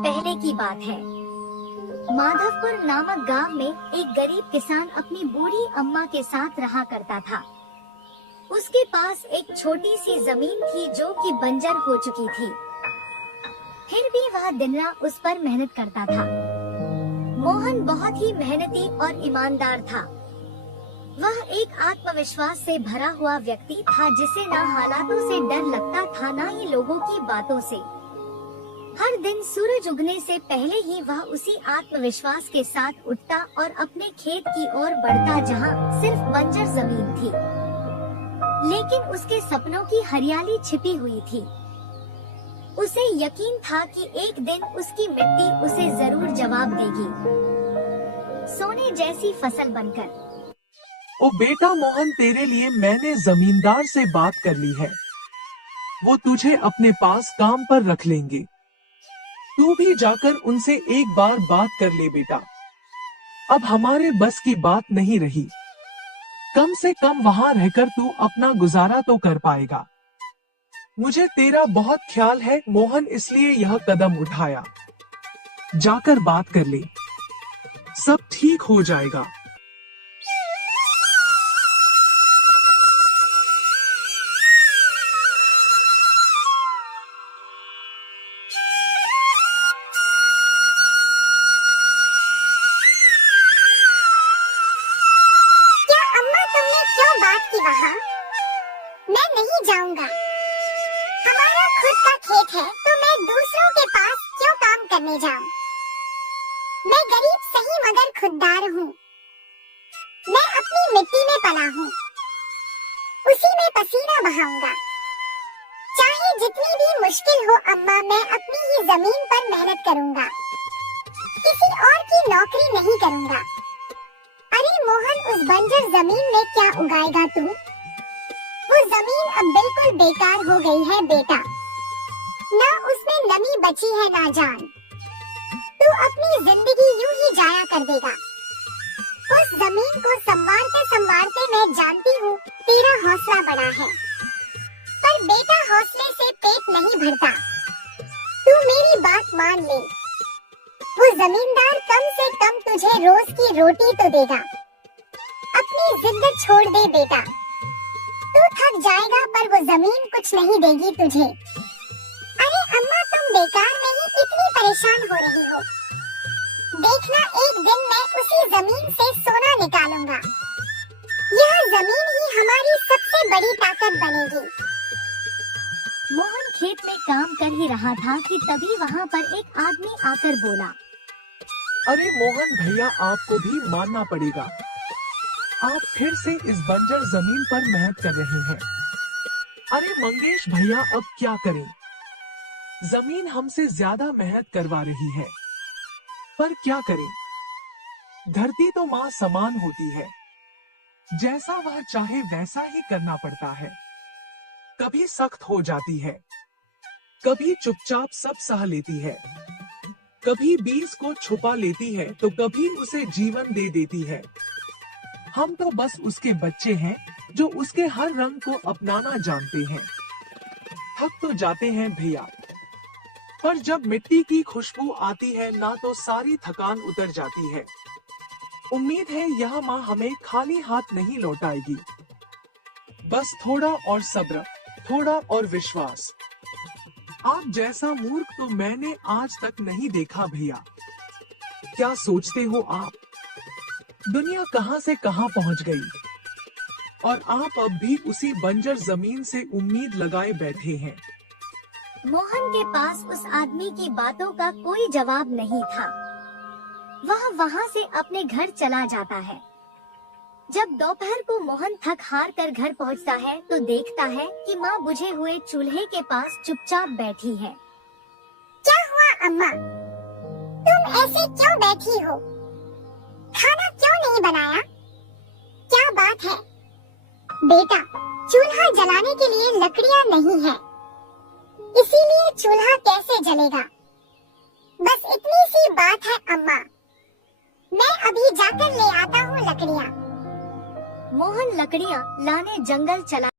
पहले की बात है। माधवपुर नामक गांव में एक गरीब किसान अपनी बूढ़ी अम्मा के साथ रहा करता था। उसके पास एक छोटी सी जमीन थी जो कि बंजर हो चुकी थी। फिर भी वह दिन रात उस पर मेहनत करता था। मोहन बहुत ही मेहनती और ईमानदार था। वह एक आत्मविश्वास से भरा हुआ व्यक्ति था जिसे न हालातों से डर लगता था न ही लोगों की बातों से। हर दिन सूरज उगने से पहले ही वह उसी आत्मविश्वास के साथ उठता और अपने खेत की ओर बढ़ता जहां सिर्फ बंजर जमीन थी, लेकिन उसके सपनों की हरियाली छिपी हुई थी। उसे यकीन था कि एक दिन उसकी मिट्टी उसे जरूर जवाब देगी, सोने जैसी फसल बनकर। ओ बेटा मोहन, तेरे लिए मैंने जमींदार से बात कर ली है। वो तुझे अपने पास काम पर रख लेंगे। तू भी जाकर उनसे एक बार बात कर ले बेटा। अब हमारे बस की बात नहीं रही। कम से कम वहां रहकर तू अपना गुजारा तो कर पाएगा। मुझे तेरा बहुत ख्याल है मोहन, इसलिए यह कदम उठाया। जाकर बात कर ले, सब ठीक हो जाएगा। वहाँ मैं नहीं जाऊंगा। हमारा खुद का खेत है तो मैं दूसरों के पास क्यों काम करने जाऊं? मैं गरीब सही मगर खुददार हूँ। मैं अपनी मिट्टी में पला हूँ, उसी में पसीना बहाऊंगा। चाहे जितनी भी मुश्किल हो अम्मा, मैं अपनी ही जमीन पर मेहनत करूंगा, किसी और की नौकरी नहीं करूंगा। अरे मोहन, उस बंजर जमीन में क्या उगाएगा तू? वो जमीन अब बिल्कुल बेकार हो गई है बेटा। ना उसमें नमी बची है ना जान। तू अपनी जिंदगी यूं ही जाया कर देगा। उस जमीन को संवारते संवारते मैं जानती हूँ तेरा हौसला बड़ा है, पर बेटा हौसले से पेट नहीं भरता। तू मेरी बात मान ले। वो जमींदार कम से कम तुझे रोज की रोटी तो देगा। अपनी जिद छोड़ दे बेटा। तू थक जाएगा पर वो जमीन कुछ नहीं देगी तुझे। अरे अम्मा, तुम बेकार में ही इतनी परेशान हो रही हो। देखना, एक दिन मैं उसी जमीन से सोना निकालूंगा। यह जमीन ही हमारी सबसे बड़ी ताकत बनेगी। मोहन खेत में काम कर ही रहा था कि तभी वहाँ पर एक आदमी आकर बोला, अरे मोहन भैया, आपको भी मानना पड़ेगा। आप फिर से इस बंजर जमीन पर मेहनत कर रहे हैं। अरे मंगेश भैया, अब क्या करें? जमीन हमसे ज्यादा मेहनत करवा रही है, पर क्या करें? धरती तो माँ समान होती है, जैसा वह चाहे वैसा ही करना पड़ता है। कभी सख्त हो जाती है, कभी चुपचाप सब सह लेती है, कभी बीज को छुपा लेती है तो कभी उसे जीवन दे देती है। हम तो बस उसके बच्चे हैं जो उसके हर रंग को अपनाना जानते हैं। थक तो जाते हैं भैया, पर जब मिट्टी की खुशबू आती है ना तो सारी थकान उतर जाती है। उम्मीद है यह माँ हमें खाली हाथ नहीं लौटाएगी। बस थोड़ा और सब्र, थोड़ा और विश्वास। आप जैसा मूर्ख तो मैंने आज तक नहीं देखा भैया। क्या सोचते हो आप? दुनिया कहां से कहां पहुंच गई और आप अब भी उसी बंजर जमीन से उम्मीद लगाए बैठे हैं। मोहन के पास उस आदमी की बातों का कोई जवाब नहीं था। वह वहाँ से अपने घर चला जाता है। जब दोपहर को मोहन थक हार कर घर पहुँचता है तो देखता है कि माँ बुझे हुए चूल्हे के पास चुपचाप बैठी है। क्या हुआ अम्मा? तुम ऐसे क्यों बैठी हो? खाना क्यों नहीं बनाया? क्या बात है? बेटा, चूल्हा जलाने के लिए लकड़ियाँ नहीं है, इसीलिए चूल्हा कैसे जलेगा? बस इतनी सी बात है अम्मा। मैं अभी जाकर ले आता हूँ लकड़ियाँ। मोहन लकड़ियाँ लाने जंगल चला